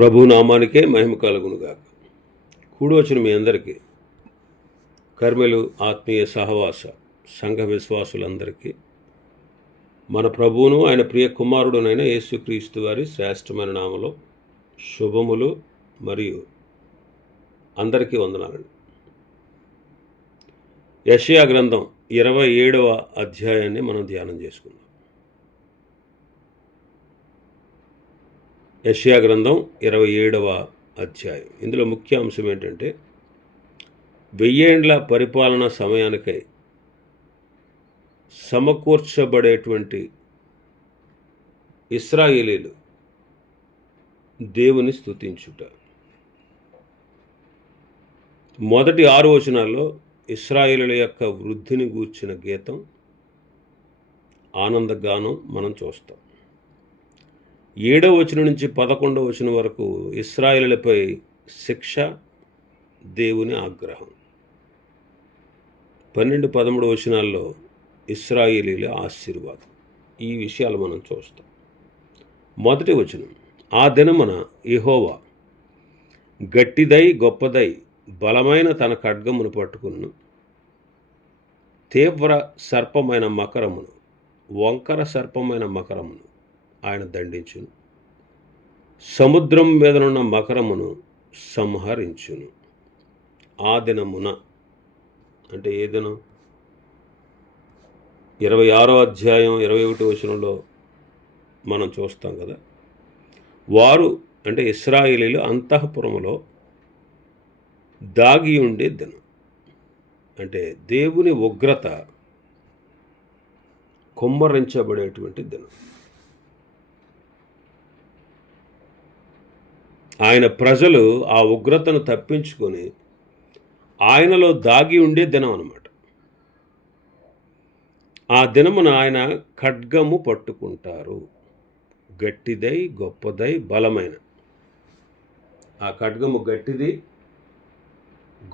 ప్రభు నామానికే మహిమ కలుగునుగాక. కూడి వచ్చిన మీ అందరికీ కర్మలు ఆత్మీయ సహవాస సంఘ విశ్వాసులందరికీ మన ప్రభువును ఆయన ప్రియ కుమారుడునైన యేసుక్రీస్తు వారి శ్రేష్టమైన నామలో శుభములు మరియు అందరికీ వందనాలండి. యషయా గ్రంథం ఇరవై ఏడవ అధ్యాయాన్ని మనం ధ్యానం చేసుకుందాం. యషయా గ్రంథం ఇరవై ఏడవ అధ్యాయం. ఇందులో ముఖ్య అంశం ఏంటంటే వెయ్యేండ్ల పరిపాలన సమయానికై సమకూర్చబడేటువంటి ఇస్రాయేలీలు దేవుని స్థుతించుట మొదటి ఆరు వచనాల్లో ఇస్రాయేలుల యొక్క వృద్ధిని గూర్చిన గీతం ఆనందగానం మనం చూస్తాం. ఏడవ వచనం నుంచి పదకొండవ వచనం వరకు ఇస్రాయిలపై శిక్ష దేవుని ఆగ్రహం. పన్నెండు పదమూడు వచనాల్లో ఇస్రాయేలీల ఆశీర్వాదం. ఈ విషయాలు మనం చూస్తాం. మొదటి వచనం ఆ దినమున ఇహోవా గట్టిదై గొప్పదై బలమైన తన ఖడ్గమును పట్టుకును. తీవ్ర సర్పమైన మకరమును వంకర సర్పమైన మకరమును ఆయన దండించును. సముద్రం మీదనున్న మకరమును సంహరించును. ఆ దినమున అంటే ఏ దినం? ఇరవై ఆరో అధ్యాయం ఇరవై ఒకటి వచనంలో మనం చూస్తాం కదా. వారు అంటే ఇస్రాయిలీలు అంతఃపురములో దాగి ఉండే దినం. అంటే దేవుని ఉగ్రత కుమ్మరించబడేటువంటి దినం. ఆయన ప్రజలు ఆ ఉగ్రతను తప్పించుకొని ఆయనలో దాగి ఉండే దినం అన్నమాట. ఆ దినమున ఆయన ఖడ్గము పట్టుకుంటారు. గట్టిదై గొప్పదై బలమైన. ఆ ఖడ్గము గట్టిది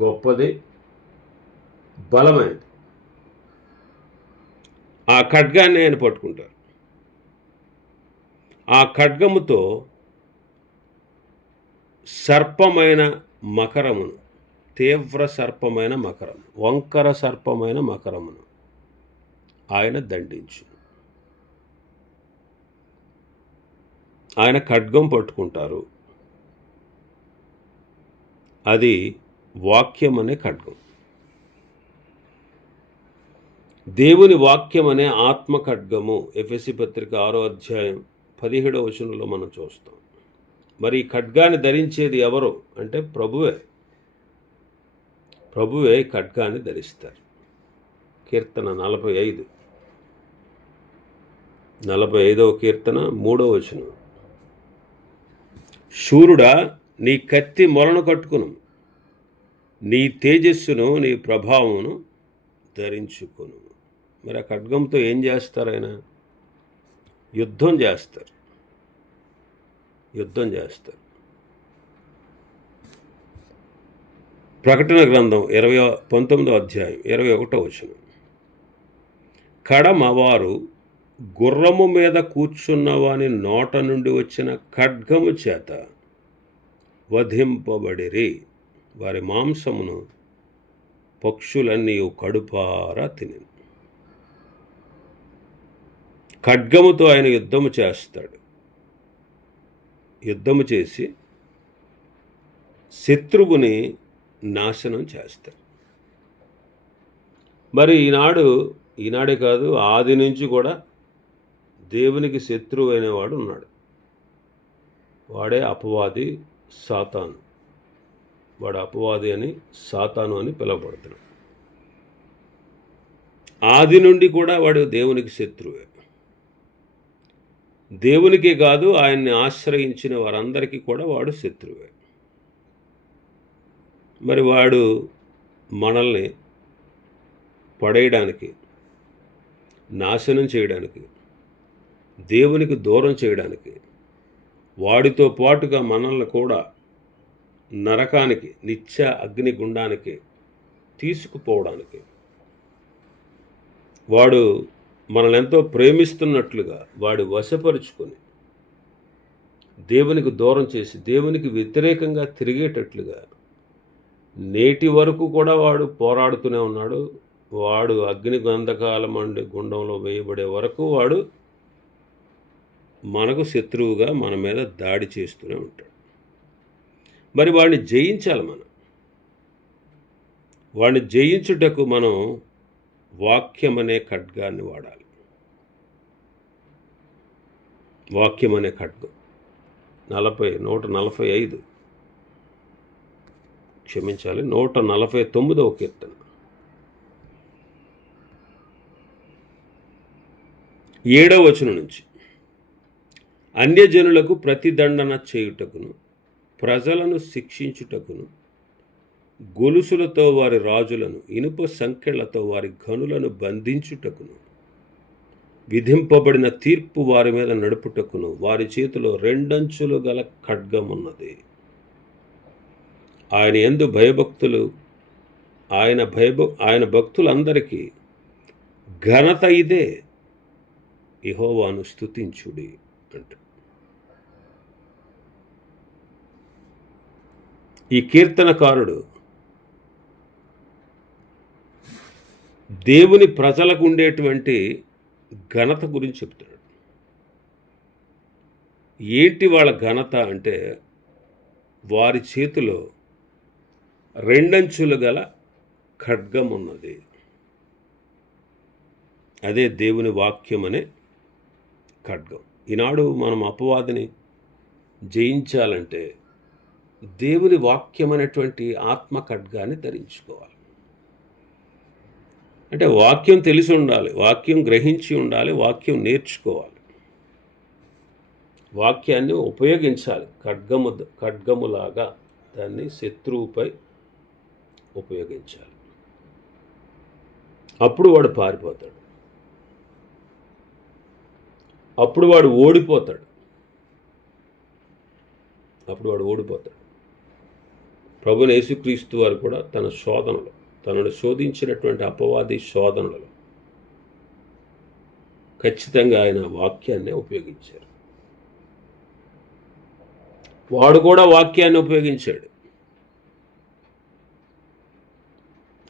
గొప్పది బలమైనది. ఆ ఖడ్గాన్ని ఆయన పట్టుకుంటారు. ఆ ఖడ్గముతో సర్పమైన మకరమును తీవ్ర సర్పమైన మకరం వంకర సర్పమైన మకరమును ఆయన దండించు ఆయన ఖడ్గం పట్టుకుంటారు. అది వాక్యం అనే ఖడ్గం. దేవుని వాక్యం అనే ఆత్మ ఖడ్గము ఎఫ్ఎస్సి పత్రిక ఆరో అధ్యాయం పదిహేడవ వచనంలో మనం చూస్తాం. మరి ఈ ఖడ్గాన్ని ధరించేది ఎవరు? అంటే ప్రభువే. ప్రభువే ఖడ్గాన్ని ధరిస్తారు. కీర్తన నలభై ఐదు. నలభై ఐదవ కీర్తన మూడవ వచనం. శూరుడా నీ కత్తి మొలను కట్టుకును. నీ తేజస్సును నీ ప్రభావమును ధరించుకును. మరి ఆ ఖడ్గంతో ఏం చేస్తారు ఆయన? యుద్ధం చేస్తారు. యుద్ధం చేస్తారు. ప్రకటన గ్రంథం ఇరవై పంతొమ్మిదో అధ్యాయం ఇరవై ఒకటో వచనం. కడమవారు గుర్రము మీద కూర్చున్న వాని నోట నుండి వచ్చిన ఖడ్గము చేత వధింపబడిరి. వారి మాంసమును పక్షులన్నీ కడుపారా తిని ఖడ్గముతో ఆయన యుద్ధము చేస్తాడు. యుద్ధము చేసి శత్రువుని నాశనం చేస్తారు. మరి ఈనాడు ఈనాడే కాదు ఆది నుంచి కూడా దేవునికి శత్రువు అనేవాడు ఉన్నాడు. వాడే అపవాది సాతాను. వాడు అపవాది అని సాతాను అని పిలువబడుతున్నాడు. ఆది నుండి కూడా వాడు దేవునికి శత్రువే. దేవునికి కాదు ఆయన్ని ఆశ్రయించిన వారందరికీ కూడా వాడు శత్రువే. మరి వాడు మనల్ని పడేయడానికి నాశనం చేయడానికి దేవునికి దూరం చేయడానికి వాడితో పాటుగా మనల్ని కూడా నరకానికి నిత్య అగ్నిగుండానికి తీసుకుపోవడానికి వాడు మనల్ని ఎంతో ప్రేమిస్తున్నట్లుగా వాడు వశపరుచుకొని దేవునికి దూరం చేసి దేవునికి వ్యతిరేకంగా తిరిగేటట్లుగా నేటి వరకు కూడా వాడు పోరాడుతూనే ఉన్నాడు. వాడు అగ్ని గంధకాలం అండి గుండంలో వేయబడే వరకు వాడు మనకు శత్రువుగా మన మీద దాడి చేస్తూనే ఉంటాడు. మరి వాడిని జయించాలి మనం. వాడిని జయించుటకు మనం వాక్యం అనే ఖడ్గాన్ని వాడాలి. వాక్యం అనే ఖడ్గం. నలభై నూట నలభై ఐదు. క్షమించాలి నూట నలభై తొమ్మిదవ కీర్తన. ఏడవ వచనం నుంచి. అన్యజనులకు ప్రతిదండన చేయుటకును ప్రజలను శిక్షించుటకును గొలుసులతో వారి రాజులను ఇనుప సంకెళ్ళతో వారి గనులను బంధించుటకును విధింపబడిన తీర్పు వారి మీద నడుపుటకును వారి చేతిలో రెండంచులు గల ఖడ్గమున్నది. ఆయన ఎందు భయభక్తులు ఆయన భయభ ఆయన భక్తులందరికీ ఘనత ఇదే. ఇహోవాను స్తుతించుడి అంట. ఈ కీర్తనకారుడు దేవుని ప్రజలకు ఉండేటువంటి ఘనత గురించి చెప్తున్నాడు. ఏంటి వాళ్ళ ఘనత అంటే వారి చేతిలో రెండంచులు గల ఖడ్గం ఉన్నది. అదే దేవుని వాక్యం అనే ఖడ్గం. ఈనాడు మనం అపవాదిని జయించాలంటే దేవుని వాక్యం అనేటువంటి ఆత్మ ఖడ్గాన్ని ధరించుకోవాలి. అంటే వాక్యం తెలిసి ఉండాలి వాక్యం గ్రహించి ఉండాలి వాక్యం నేర్చుకోవాలి. వాక్యాన్ని ఉపయోగించాలి ఖడ్గము ఖడ్గములాగా దాన్ని శత్రువుపై ఉపయోగించాలి. అప్పుడు వాడు పారిపోతాడు. అప్పుడు వాడు ఓడిపోతాడు. అప్పుడు వాడు ఓడిపోతాడు. ప్రభుని యేసుక్రీస్తు వారు కూడా తన శోధనలో తనను శోధించినటువంటి అపవాది శోధనలలో ఖచ్చితంగా ఆయన వాక్యాన్ని ఉపయోగించారు. వాడు కూడా వాక్యాన్ని ఉపయోగించాడు.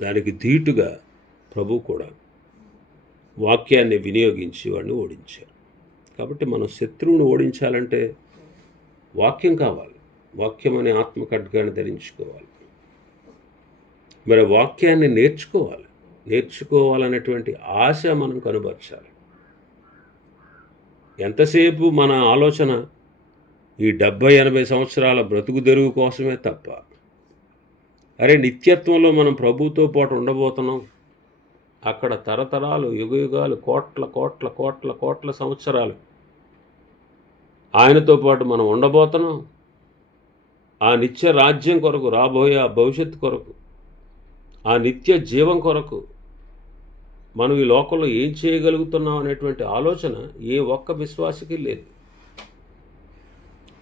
దానికి ధీటుగా ప్రభు కూడా వాక్యాన్ని వినియోగించి వాడిని ఓడించారు. కాబట్టి మనం శత్రువును ఓడించాలంటే వాక్యం కావాలి. వాక్యం అనే ఆత్మ ఖడ్గాన్ని ధరించుకోవాలి. మరి వాక్యాన్ని నేర్చుకోవాలి. నేర్చుకోవాలనేటువంటి ఆశ మనం కనుపరచాలి ఎంతసేపు మన ఆలోచన ఈ డెబ్భై ఎనభై సంవత్సరాల బ్రతుకు తెరువు కోసమే తప్ప అరే నిత్యత్వంలో మనం ప్రభుతో పాటు ఉండబోతున్నాం. అక్కడ తరతరాలు యుగయుగాలు కోట్ల కోట్ల కోట్ల కోట్ల సంవత్సరాలు ఆయనతో పాటు మనం ఉండబోతున్నాం. ఆ నిత్య రాజ్యం కొరకు రాబోయే ఆ భవిష్యత్తు కొరకు ఆ నిత్య జీవం కొరకు మనం ఈ లోకంలో ఏం చేయగలుగుతున్నాం అనేటువంటి ఆలోచన ఏ ఒక్క విశ్వాసకి లేదు.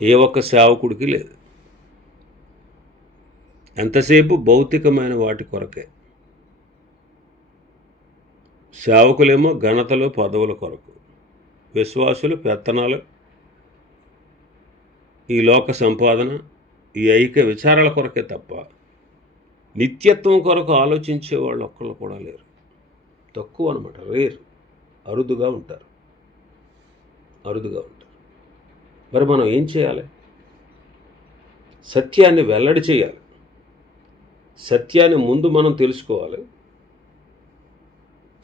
ఏ ఒక్క సేవకుడికి లేదు. ఎంతసేపు భౌతికమైన వాటి కొరకే? సేవకులేమో ఘనతలు పదవుల కొరకు. విశ్వాసులు పెత్తనాలు ఈ లోక సంపాదన ఈ ఐక్య విచారాల కొరకే తప్ప నిత్యత్వం కొరకు ఆలోచించే వాళ్ళు ఒక్కళ్ళు కూడా లేరు. తక్కువ అనమాట రేరు. అరుదుగా ఉంటారు. అరుదుగా ఉంటారు. మరి మనం ఏం చేయాలి? సత్యాన్ని వెల్లడి చేయాలి. సత్యాన్ని ముందు మనం తెలుసుకోవాలి.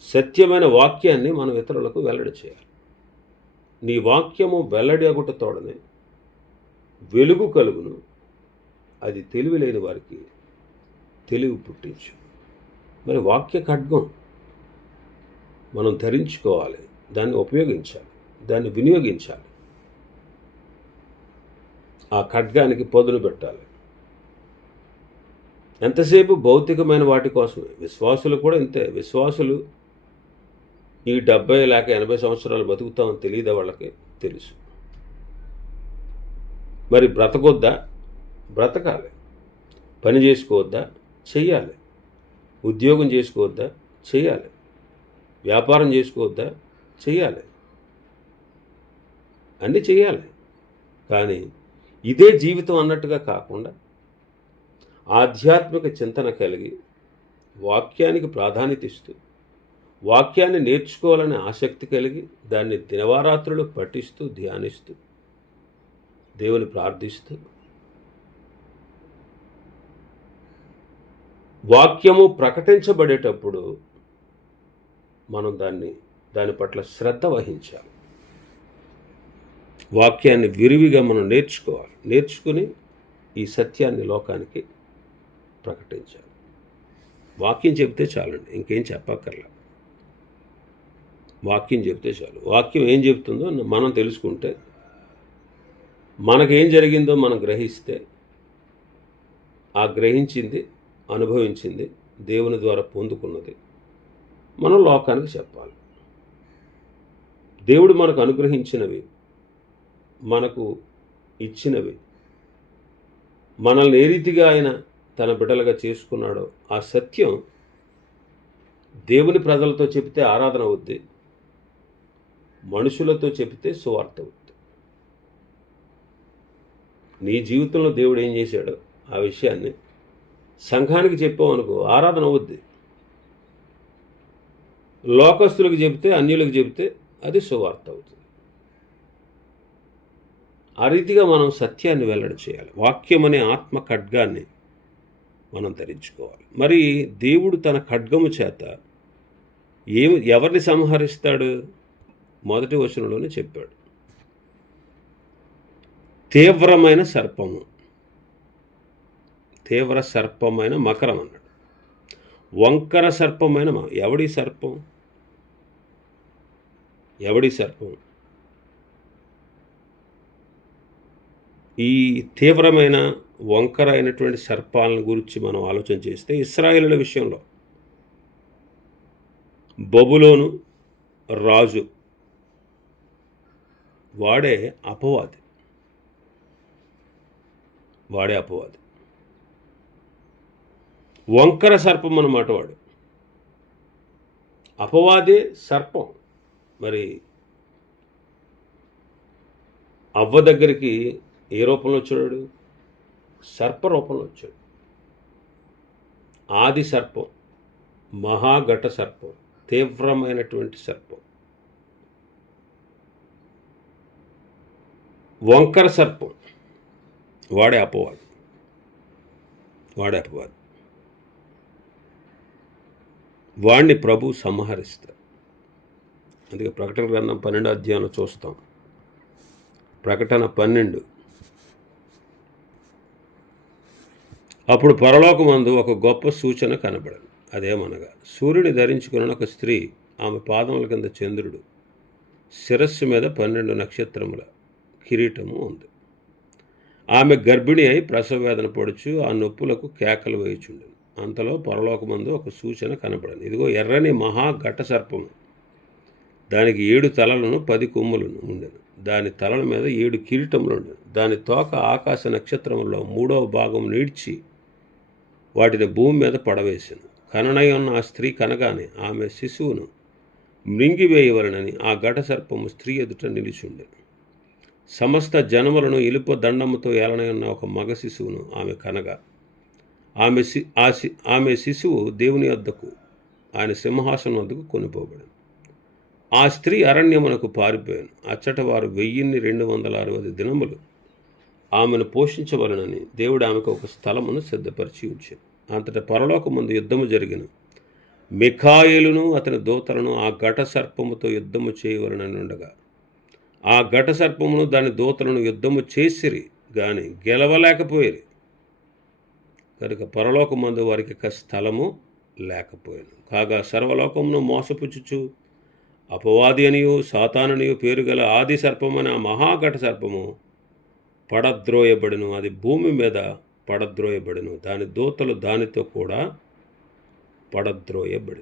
సత్యమైన వాక్యాన్ని మనం ఇతరులకు వెల్లడి చేయాలి. నీ వాక్యము వెల్లడి అగుట తోడనే వెలుగు కలుగును. అది తెలివి లేని వారికి తెలివి పుట్టించు. మరి వాక్య ఖడ్గం మనం ధరించుకోవాలి దాన్ని ఉపయోగించాలి దాన్ని వినియోగించాలి. ఆ ఖడ్గానికి పదును పెట్టాలి. ఎంతసేపు భౌతికమైన వాటి కోసమే? విశ్వాసులు కూడా ఇంతే. విశ్వాసులు ఈ డెబ్బై లేక ఎనభై సంవత్సరాలు బతుకుతామని తెలియదా వాళ్ళకి? తెలుసు. మరి బ్రతకొద్దా? బ్రతకాలి. పని చేసుకోవద్దా? చెయ్యాలి ఉద్యోగం చేసుకోవద్దా? చెయ్యాలి వ్యాపారం చేసుకోవద్దా? చెయ్యాలి అన్నీ చెయ్యాలి కానీ ఇదే జీవితం అన్నట్టుగా కాకుండా ఆధ్యాత్మిక చింతన కలిగి వాక్యానికి ప్రాధాన్యత ఇస్తూ వాక్యాన్ని నేర్చుకోవాలనే ఆసక్తి కలిగి దాన్ని దినవారాత్రులు పఠిస్తూ ధ్యానిస్తూ దేవుని ప్రార్థిస్తూ వాక్యము ప్రకటించబడేటప్పుడు మనం దాన్ని దాని పట్ల శ్రద్ధ వహించాలి. వాక్యాన్ని విరివిగా మనం నేర్చుకోవాలి. నేర్చుకుని ఈ సత్యాన్ని లోకానికి ప్రకటించాలి. వాక్యం చెప్తే చాలండి ఇంకేం చెప్పక్కర్లా. వాక్యం చెప్తే చాలు. వాక్యం ఏం చెప్తుందో మనం తెలుసుకుంటే మనకేం జరిగిందో మనం గ్రహిస్తే ఆ గ్రహించింది అనుభవించింది దేవుని ద్వారా పొందుకున్నది. మనం లోకానికి చెప్పాలి. దేవుడు మనకు అనుగ్రహించినవి మనకు ఇచ్చినవి మనల్ని ఏ రీతిగా ఆయన తన బిడ్డలుగా చేసుకున్నాడో ఆ సత్యం దేవుని ప్రజలతో చెబితే ఆరాధన అవుద్ది మనుషులతో చెబితే సువార్త అవుద్ది. నీ జీవితంలో దేవుడు ఏం చేశాడో? ఆ విషయాన్ని సంఘానికి చెప్పావు అనుకో ఆరాధన అవుద్ది. లోకస్తులకు చెబితే అన్యులకు చెబితే అది సువార్త అవుతుంది. ఆ రీతిగా మనం సత్యాన్ని వెల్లడి చేయాలి. వాక్యం అనే ఆత్మ ఖడ్గాన్ని మనం ధరించుకోవాలి. మరి దేవుడు తన ఖడ్గము చేత ఏమి ఎవరిని సంహరిస్తాడు? మొదటి వచనంలోనే చెప్పాడు. తీవ్రమైన సర్పము. తీవ్ర సర్పమైన మకరం అన్నాడు. వంకర సర్పమైన మ- ఎవడి సర్పం? ఎవడి సర్పం? ఈ తీవ్రమైన వంకర అయినటువంటి సర్పాలను గురించి మనం ఆలోచన చేస్తే ఇస్రాయేలుల విషయంలో బబులోను రాజు వాడే అపవాది. వాడే అపవాది. వంకర సర్పం అన్నమాట వాడు. అపవాదే సర్పం. మరి అవ్వ దగ్గరికి ఏ రూపంలో వచ్చాడు? సర్ప రూపంలో వచ్చాడు. ఆది సర్పం మహాఘట సర్పం తీవ్రమైనటువంటి సర్పం. వంకర సర్పం. వాడే అపవాదు. వాడే అపవాదు. వాణ్ణి ప్రభు సంహరిస్తారు. అందుకే ప్రకటన గ్రంథం పన్నెండు అధ్యాయంలో చూస్తాం. ప్రకటన పన్నెండు. అప్పుడు పరలోకమందు ఒక గొప్ప సూచన కనబడను. అదేమనగా సూర్యుని ధరించుకున్న ఒక స్త్రీ ఆమె పాదముల కింద చంద్రుడు శిరస్సు మీద పన్నెండు నక్షత్రముల కిరీటము ఉంది. ఆమె గర్భిణి అయి ప్రసవ వేదన పడుచు ఆ నొప్పులకు కేకలు వేయుచుండెను. అంతలో పరలోకమందు ఒక సూచన కనబడను ఇదిగో ఎర్రని మహాఘట సర్పము దానికి ఏడు తలలను పది కొమ్ములను ఉండెను. దాని తలల మీద ఏడు కిరీటములు ఉండెను. దాని తోక ఆకాశ నక్షత్రములో మూడవ భాగం నీడ్చి వాటిని భూమి మీద పడవేశాను కననై ఉన్న ఆ స్త్రీ కనగానే ఆమె శిశువును మృంగివేయవలనని ఆ ఘట సర్పము స్త్రీ ఎదుట నిలిచుండెను సమస్త జనములను ఇలుప దండముతో ఏలనై ఉన్న ఒక మగ శిశువును ఆమె కనగా ఆమె శి ఆ శి- ఆమె శిశువు దేవుని వద్దకు ఆయన సింహాసనం వద్దకు కొనిపోబడింది. ఆ స్త్రీ అరణ్యమునకు పారిపోయాను. అచ్చట వారు వెయ్యిన్ని రెండు వందల అరవై దినములు ఆమెను పోషించవలనని దేవుడు ఆమెకు ఒక స్థలమును సిద్ధపరిచి ఉంచాను అంతటా పరలోకమందు యుద్ధము జరిగిన. మిఖాయిలును అతని దూతలను ఆ ఘట సర్పముతో యుద్ధము చేయవలనని ఉండగా ఆ ఘట సర్పమును దాని దూతలను యుద్ధము చేసిరి గాని గెలవలేకపోయిరి. కనుక పరలోకమందు వారికి ఒక స్థలము లేకపోయాను. కాగా సర్వలోకమును మోసపుచ్చుచు అపవాది అనియు సాతాననియు పేరు గల ఆది సర్పమని ఆ మహాఘట సర్పము పడద్రోయబడును. అది భూమి మీద పడద్రోయబడును. దాని దూతలు దానితో కూడా పడద్రోయబడి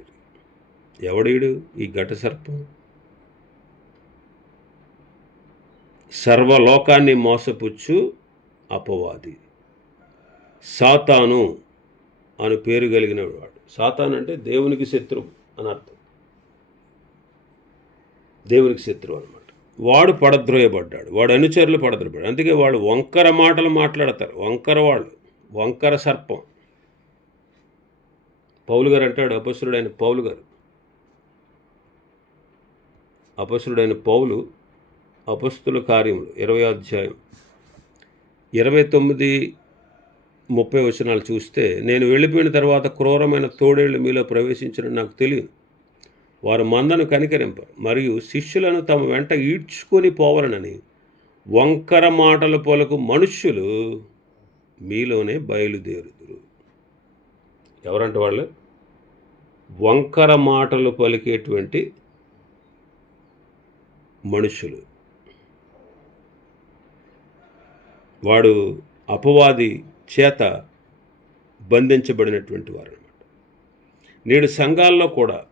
ఎవడీడు ఈ ఘట సర్పం. సర్వలోకాన్ని మోసపుచ్చు అపవాది. సాతాను అని పేరు కలిగిన వాడు. సాతాను అంటే దేవునికి శత్రువు అని అర్థం. దేవునికి శత్రువు అనమాట వాడు పడద్రోయబడ్డాడు. వాడు అనుచరులు పడద్రోయబడ్డాడు. అందుకే వాడు వంకర మాటలు మాట్లాడతారు. వంకర వాళ్ళు. వంకర సర్పం. పౌలు గారు అంటాడు అపసురుడైన పౌలు గారు. అపసురుడైన పౌలు అపస్తుల కార్యములు ఇరవై అధ్యాయం ఇరవై తొమ్మిది ముప్పై వచనాలు చూస్తే నేను వెళ్ళిపోయిన తర్వాత క్రూరమైన తోడేళ్ళు మీలో ప్రవేశించడం నాకు తెలియదు. వారు మందను కనికరింపరు మరియు శిష్యులను తమ వెంట ఈడ్చుకొని పోవలనని వంకర మాటలు పొలకు మనుష్యులు మీలోనే బయలుదేరుదురు. ఎవరంటే వాళ్ళు? వంకర మాటలు పలికేటువంటి మనుషులు వాడు అపవాది చేత బంధించబడినటువంటి వారు అనమాట నేడు సంఘాల్లో కూడా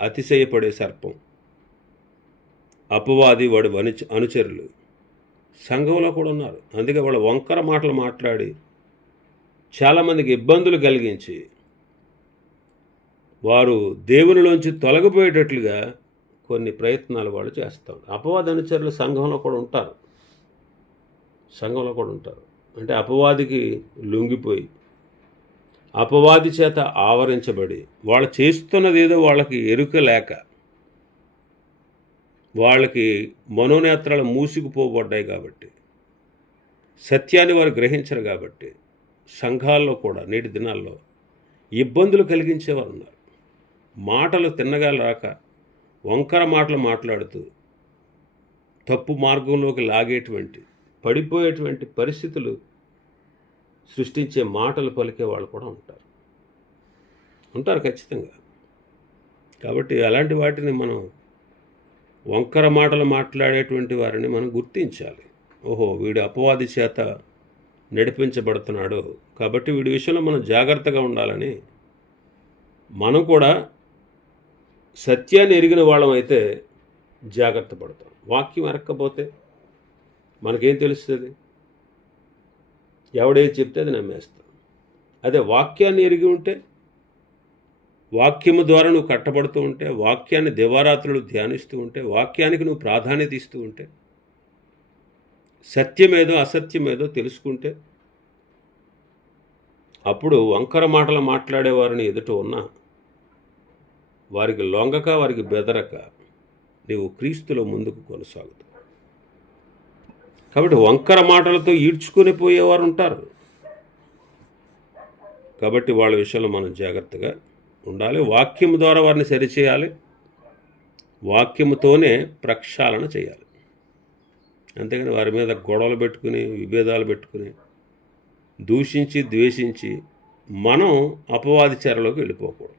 అతిశయపడే సర్పం అపవాది వాడు అనుచ అనుచరులు సంఘంలో కూడా ఉన్నారు. అందుకే వాళ్ళ వంకర మాటలు మాట్లాడి చాలామందికి ఇబ్బందులు కలిగించి వారు దేవునిలోంచి తొలగిపోయేటట్లుగా కొన్ని ప్రయత్నాలు వాళ్ళు చేస్తారు అపవాద అనుచరులు సంఘంలో కూడా ఉంటారు. సంఘంలో కూడా ఉంటారు. అంటే అపవాదికి లొంగిపోయి అపవాది చేత ఆవరించబడి వాళ్ళు చేస్తున్నది ఏదో వాళ్ళకి ఎరుక లేక వాళ్ళకి మనోనేత్రాలు మూసుకుపోబడ్డాయి కాబట్టి సత్యాన్ని వారు గ్రహించరు కాబట్టి సంఘాల్లో కూడా నేటి దినాల్లో ఇబ్బందులు కలిగించేవారు ఉన్నారు. మాటలు తిన్నగా రాక వంకర మాటలు మాట్లాడుతూ తప్పు మార్గంలోకి లాగేటువంటి పడిపోయేటువంటి పరిస్థితులు సృష్టించే మాటలు పలికే వాళ్ళు కూడా ఉంటారు. ఉంటారు ఖచ్చితంగా. కాబట్టి అలాంటి వాటిని మనం వంకర మాటలు మాట్లాడేటువంటి వారిని మనం గుర్తించాలి. ఓహో వీడు అపవాది చేత నడిపించబడుతున్నాడు. కాబట్టి వీడి విషయంలో మనం జాగ్రత్తగా ఉండాలని మనం కూడా సత్యాన్ని ఎరిగిన వాళ్ళమైతే జాగ్రత్త పడతాం. వాక్యం ఎరక్కపోతే మనకేం తెలుస్తుంది? ఎవడేది చెప్తే అది నమ్మేస్తాం. అదే వాక్యాన్ని ఎరిగి ఉంటే వాక్యము ద్వారా నువ్వు కట్టబడుతూ ఉంటే వాక్యాన్ని దివారాత్రులు ధ్యానిస్తూ ఉంటే వాక్యానికి నువ్వు ప్రాధాన్యత ఇస్తూ ఉంటే సత్యమేదో అసత్యమేదో తెలుసుకుంటే అప్పుడు వంకర మాటలు మాట్లాడేవారిని ఎదుట ఉన్నా వారికి లొంగక వారికి బెదరక నీవు క్రీస్తులో ముందుకు కొనసాగుతావు. కాబట్టి వంకర మాటలతో ఈడ్చుకొని పోయేవారు ఉంటారు. కాబట్టి వాళ్ళ విషయంలో మనం జాగ్రత్తగా ఉండాలి. వాక్యం ద్వారా వారిని సరిచేయాలి. వాక్యముతోనే ప్రక్షాళన చేయాలి. అంతేగాని వారి మీద గొడవలు పెట్టుకుని విభేదాలు పెట్టుకుని దూషించి ద్వేషించి మనం అపవాది చెరలోకి వెళ్ళిపోకూడదు.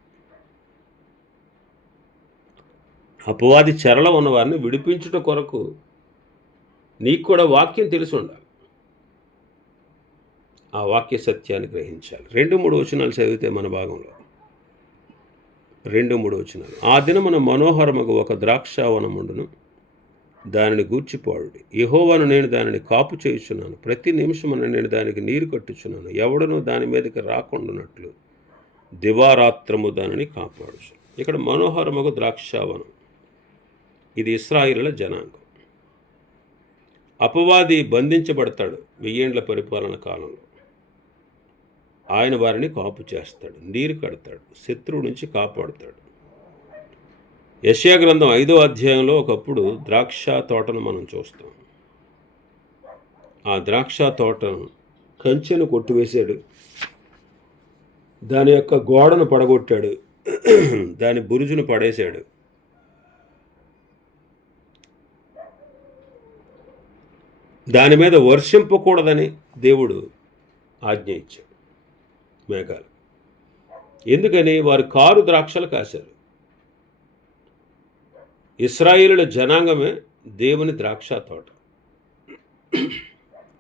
అపవాది చెరలో ఉన్నవారిని విడిపించుట కొరకు నీకు కూడా వాక్యం తెలిసి ఉండాలి. ఆ వాక్య సత్యాన్ని గ్రహించాలి. రెండు మూడు వచనాలు చదివితే మన భాగంలో రెండు మూడు వచనాలు. ఆ దినమున మనోహరముగా ఒక ద్రాక్షావనం ఉండును. దానిని గూర్చిపోడు యహోవాను నేను దానిని కాపు చేయుచున్నాను. ప్రతి నిమిషమున నేను దానికి నీరు కట్టుచున్నాను. ఎవడనూ దాని మీదకి రాకుండానట్లు దివారాత్రము దానిని కాపాడుచు. ఇక్కడ మనోహరమగు ద్రాక్షావనం. ఇది ఇస్రాయిల జనాంగం. అపవాది బంధించబడతాడు వెయ్యేండ్ల పరిపాలన కాలంలో. ఆయన వారిని కాపు చేస్తాడు నీరు కడతాడు శత్రువు నుంచి కాపాడుతాడు. యశ్యా గ్రంథం ఐదో అధ్యాయంలో ఒకప్పుడు ద్రాక్ష తోటను మనం చూస్తాం. ఆ ద్రాక్ష తోటను కంచెను కొట్టివేశాడు. దాని యొక్క గోడను పడగొట్టాడు. దాని బురుజును పడేశాడు. దాని మీద వర్షింపకూడదని దేవుడు ఆజ్ఞ ఇచ్చాడు. మేఘాలు. ఎందుకని? వారు కారు ద్రాక్షలు కాశారు. ఇస్రాయిలుల జనాంగమే దేవుని ద్రాక్ష తోట.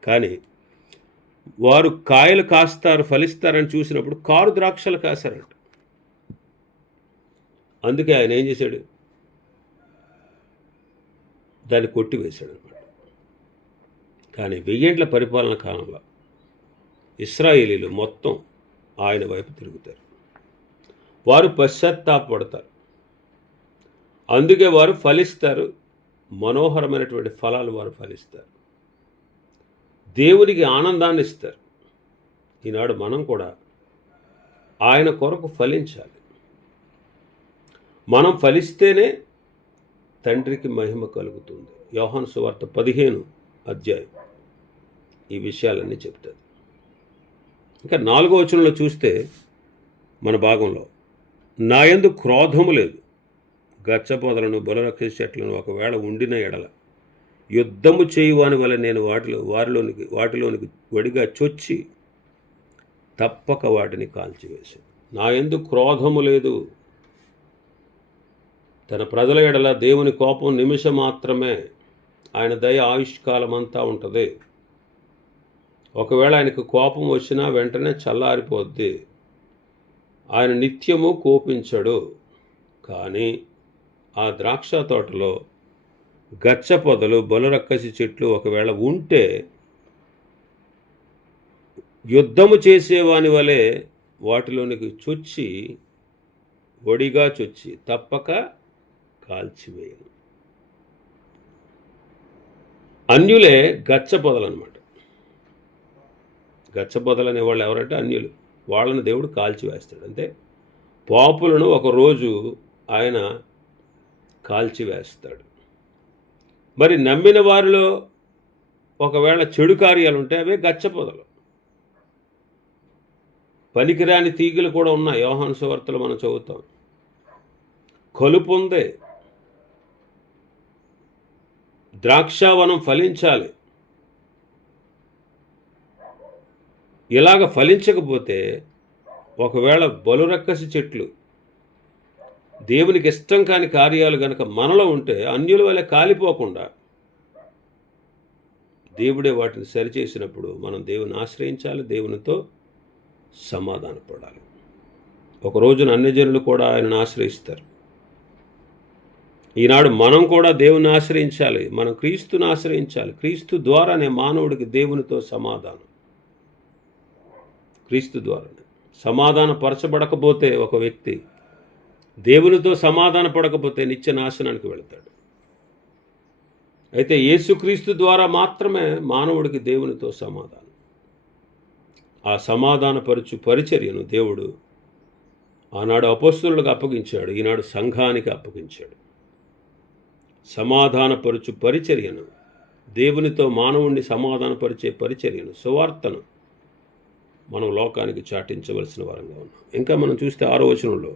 కానీ వారు కాయలు కాస్తారు ఫలిస్తారని చూసినప్పుడు కారు ద్రాక్షలు కాశారంట. అందుకే ఆయన ఏం చేశాడు? దాన్ని కొట్టివేశాడు అనమాట కానీ వెయ్యేండ్ల పరిపాలన కాలంలో ఇస్రాయేలీలు మొత్తం ఆయన వైపు తిరుగుతారు. వారు పశ్చాత్తాపడతారు అందుకే వారు ఫలిస్తారు. మనోహరమైనటువంటి ఫలాలు వారు ఫలిస్తారు. దేవునికి ఆనందాన్ని ఇస్తారు. ఈనాడు మనం కూడా ఆయన కొరకు ఫలించాలి. మనం ఫలిస్తేనే తండ్రికి మహిమ కలుగుతుంది. యోహాను సువార్త పదిహేను అధ్యాయం. ఈ విషయాలన్నీ చెప్తుంది ఇంకా నాలుగో వచనంలో చూస్తే మన భాగంలో నాయందు క్రోధము లేదు. గచ్చపొదలను బలరక్ష చెట్లను ఒకవేళ ఉండిన ఎడల యుద్ధము చేయువాని వల్ల నేను వాటిలో వారిలోనికి వాటిలోనికి వడిగా చొచ్చి తప్పక వాటిని కాల్చివేశాను. నా ఎందు క్రోధము లేదు. తన ప్రజల ఎడల దేవుని కోపం నిమిషం మాత్రమే ఆయన దయ ఆయుష్కాలం అంతా ఉంటుంది. ఒకవేళ ఆయనకు కోపం వచ్చినా వెంటనే చల్లారిపోద్ది. ఆయన నిత్యము కోపించడు. కానీ ఆ ద్రాక్ష తోటలో గచ్చ పొదలు బలురక్కసి చెట్లు ఒకవేళ ఉంటే యుద్ధము చేసేవాని వలె వాటిలోనికి చొచ్చి ఒడిగా చొచ్చి తప్పక కాల్చివేయను. అన్యులే గచ్చ పొదలన్నమాట గచ్చ అనేవాళ్ళు ఎవరంటే అన్యులు. వాళ్ళని దేవుడు కాల్చివేస్తాడు. అంటే పాపులను ఒకరోజు ఆయన కాల్చివేస్తాడు. మరి నమ్మిన వారిలో ఒకవేళ చెడు కార్యాలు ఉంటే అవే గచ్చ పొదలు పనికిరాని తీగలు కూడా ఉన్నాయి. యోహాను సువార్తలు మనం చదువుతాం. కలుపు ఉంది. ద్రాక్షావనం ఫలించాలి. ఇలాగ ఫలించకపోతే ఒకవేళ బలురక్కసి చెట్లు దేవునికి ఇష్టం కాని కార్యాలు గనక మనలో ఉంటే అన్యుల వల్ల కాలిపోకుండా దేవుడే వాటిని సరిచేసినప్పుడు మనం దేవుని ఆశ్రయించాలి దేవునితో సమాధానపడాలి. ఒక రోజున అన్ని జనులు కూడా ఆయనను ఆశ్రయిస్తారు. ఈనాడు మనం కూడా దేవుని ఆశ్రయించాలి. మనం క్రీస్తుని ఆశ్రయించాలి. క్రీస్తు ద్వారానే మానవుడికి దేవునితో సమాధానం. క్రీస్తు ద్వారానే. సమాధాన పరచబడకపోతే ఒక వ్యక్తి దేవునితో సమాధాన పడకపోతే నిత్య నాశనానికి వెళతాడు. అయితే యేసుక్రీస్తు ద్వారా మాత్రమే మానవుడికి దేవునితో సమాధానం. ఆ సమాధానపరచు పరిచర్యను దేవుడు ఆనాడు అపస్తులకు అప్పగించాడు. ఈనాడు సంఘానికి అప్పగించాడు. సమాధానపరచు పరిచర్యను దేవునితో మానవుణ్ణి సమాధానపరిచే పరిచర్యను సువార్తను మనం లోకానికి చాటించవలసిన వారంగా ఉన్నాం. ఇంకా మనం చూస్తే ఆరో వచనంలో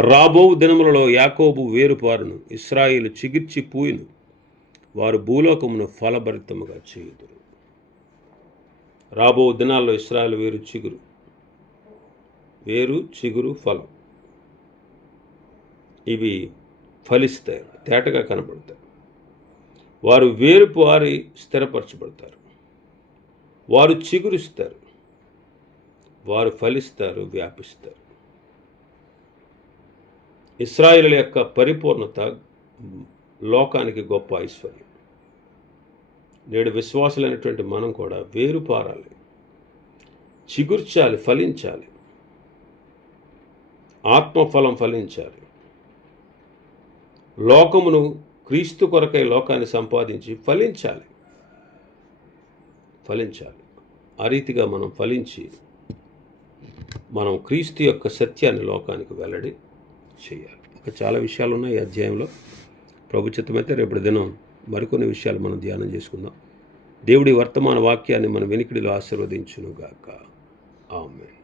రాబో దినములలో యాకోబు వేరుపారును ఇస్రాయిలు చిగిర్చి పూయిను వారు భూలోకమును ఫలభరితముగా చేయుదురు. రాబో దినాల్లో ఇస్రాయల్ వేరు చిగురు వేరు చిగురు ఫలం. ఇవి ఫలిస్తాయి తేటగా కనబడతాయి. వారు వేరుపు వారి స్థిరపరచబడతారు. వారు చిగురిస్తారు. వారు ఫలిస్తారు వ్యాపిస్తారు. ఇస్రాయిల్ యొక్క పరిపూర్ణత లోకానికి గొప్ప ఐశ్వర్యం. నేడు విశ్వాసులైనటువంటి మనం కూడా వేరుపారాలి. చిగుర్చాలి ఫలించాలి. ఆత్మఫలం ఫలించాలి. లోకమును క్రీస్తు కొరకై లోకాన్ని సంపాదించి ఫలించాలి. ఫలించాలి. ఆ రీతిగా మనం ఫలించి మనం క్రీస్తు యొక్క సత్యాన్ని లోకానికి వెల్లడి చేయాలి. ఇంకా చాలా విషయాలు ఉన్నాయి ఈ అధ్యాయంలో. ప్రభుత్వమైతే రేపటి దినం మరికొన్ని విషయాలు మనం ధ్యానం చేసుకుందాం. దేవుడి వర్తమాన వాక్యాన్ని మన వెనికిడిలో ఆశీర్వదించునుగాక. ఆమె